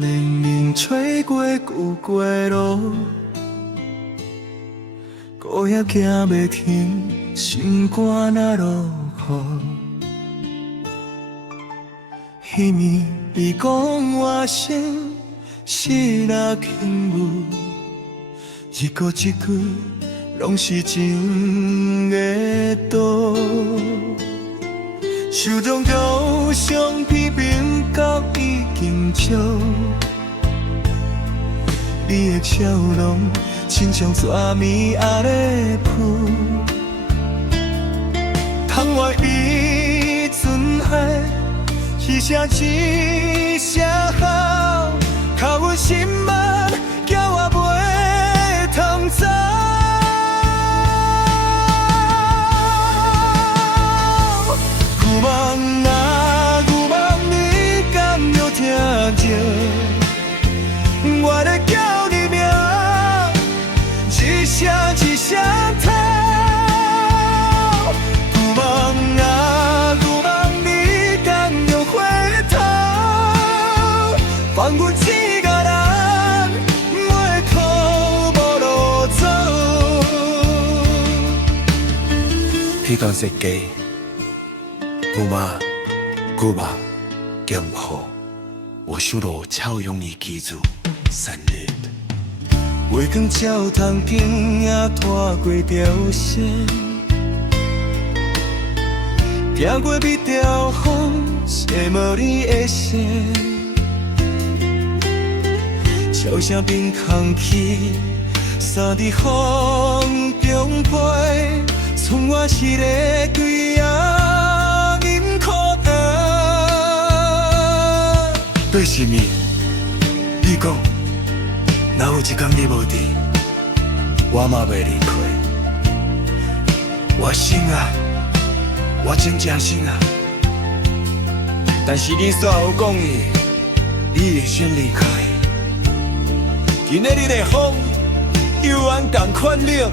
连绵吹过旧街路，孤夜行袂停，心肝若落雨。彼暝你讲我声，是若轻舞，一句一句拢是情的刀。手中刀伤批评到已经少，你的笑容亲像蛇面压咧扑，窗外伊阵海，一声一声吼，靠阮心门，叫我袂通走。旧梦啊，旧梦，你敢有听着？我在叫你名，一声一声叹。旧梦啊，旧梦，你敢有回头？放阮一个人，袂哭无路走。彼讲设计。姑妈，姑妈，健好，我收到超容易记住生日。月光照窗边也拖过条线，行过每条风，写无你的线。笑声变空气，散伫风中飞，剩我一个贵仔。对什么？你讲，若有一天你无伫，我嘛袂离开。我心啊，我真正心啊。但是你煞有讲伊，你会先离开。今日你的风，犹原同款冷，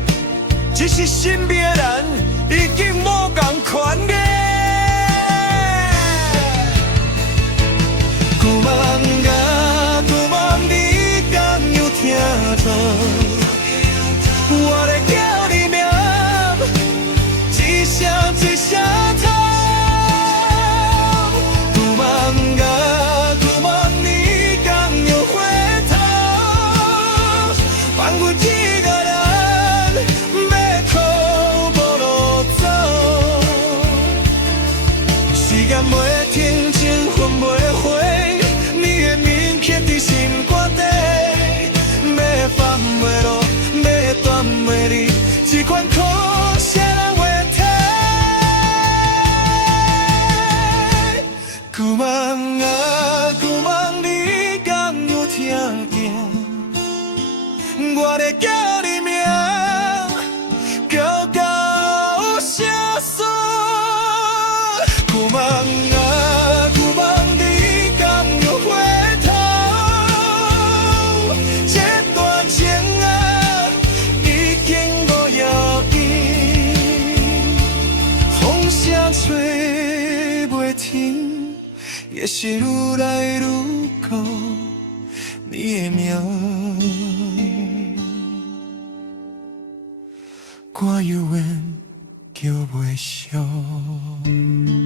只是身边的人已经无同款个。旧梦啊，旧梦，你敢有听着？我在叫你名，一声一声叹。旧梦啊，旧梦，你敢有回头？放阮一个人，要哭无路走。时间袂停，情分袂回。心肝底，要放袂落，要断袂离，这款苦谁人会体？旧梦啊，旧梦，你敢有听见？我在叫你名，叫到声酸。旧梦啊，旧梦，你敢有回？吹袂停，也是愈来愈高你的名，我永远叫袂上。